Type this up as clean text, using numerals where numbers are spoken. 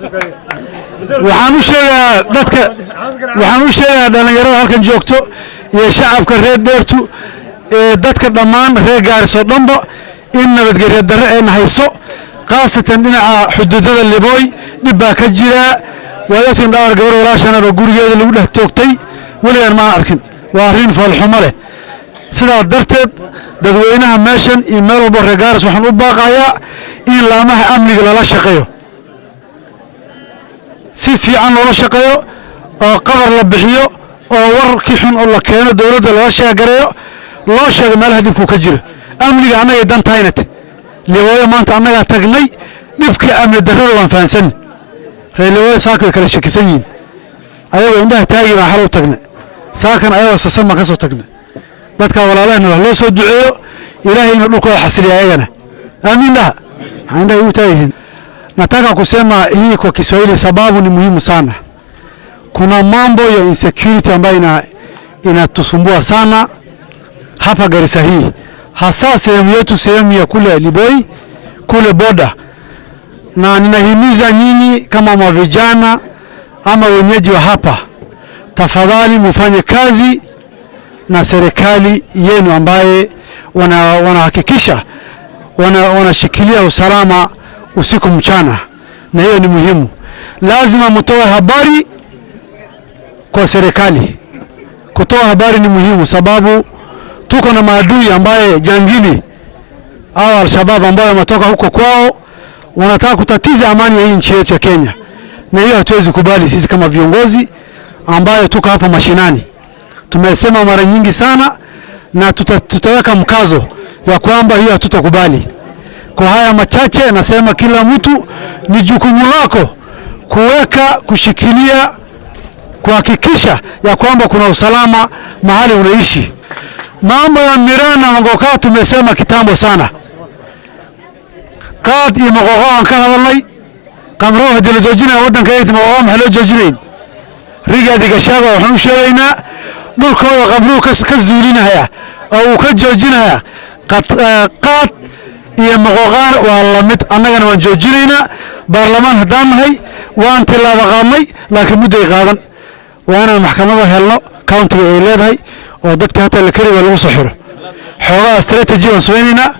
waxaan u sheegaa dhalinyarada halkan joogto iyo shacabka reer Beertu dadka dhammaan reer Gaarso dhanba in nabadgelyo darro ay hayso qaasatan dhinaca xuduudada Liboy dib baa ka jira wadaadkan dhaar gabar walaashana gurigeeda lagu dhex toogtay waliyan ma arkin waa arrin falxumo leh sidaa darteed dadweynaha meeshan iyo meel walba reer Gaarso waxaan u baaqayaa in laamaha amniga lala shaqeeyo si fiican loola shaqeeyo oo qabar la bixiyo oo warkii xun oo la keeno dawladda loo sheegareeyo loo sheego meelaha dhibku ka jiro amniga anaga dantaynat Liboy maanta anaga tagnay dhibka amni darrada waan fahansan reer Liboy saaka kala shakisan yiin ayagoo indhaha taagi baan xal u tagnay saakan ayagoo sasama ka soo tagnay dadka walaalahna loo soo duceeyo ilaahayna dhulkooda xasiliyo ayagana aamin dah anda u taagin nataka kusema hii kwa Kiswahili sababu ni muhimu sana. Kuna mambo ya insecurity ambayo inatusumbua sana hapa Garissa hii, hasa sehemu yetu, sehemu ya kule Liboy, kule boda, na ninahimiza nyinyi kama mavijana ama wenyeji wa hapa, tafadhali mufanye kazi na serikali yenu ambaye wanahakikisha wanashikilia usalama usiku mchana, na hiyo ni muhimu. Lazima mtoe habari kwa serikali. Kutoa habari ni muhimu sababu tuko na maadui ambaye jangili au al-Shabaab ambao wametoka huko kwao wanataka kutatiza amani ya nchi yetu ya Kenya, na hiyo hatuwezi kubali sisi kama viongozi ambaye tuko hapa mashinani. Tumesema mara nyingi sana na tutaweka mkazo ya kwamba hiyo hatutakubali. Kwa haya machache nasema kila mtu ni jukumu lako kushikilia kuhakikisha ya kwamba kuna usalama mahali unaishi. Mambo ya Miraa na Mogoka tumesema kitambo sana. Qaad iyo Mogoka aan ka hadalnay qamro hadii la joojinayo wadanka ay Mogoka maxaa loo joojinayn rigaadi gashaaga waxaan u sheegaynaa dhulkooda qamro ka zuulinaya oo uu ka joojinaya qaad iyo Mogoka waa la mid annagana waan joojinaynaa baarlamaan hadaan nahay waan tilaabo qaadnay laakiin muddo qaadan waana maxkamada helno county ay leedahay oo dadka hata la kari waa lagu soo xiro xoolaha strategy waan sooyinayna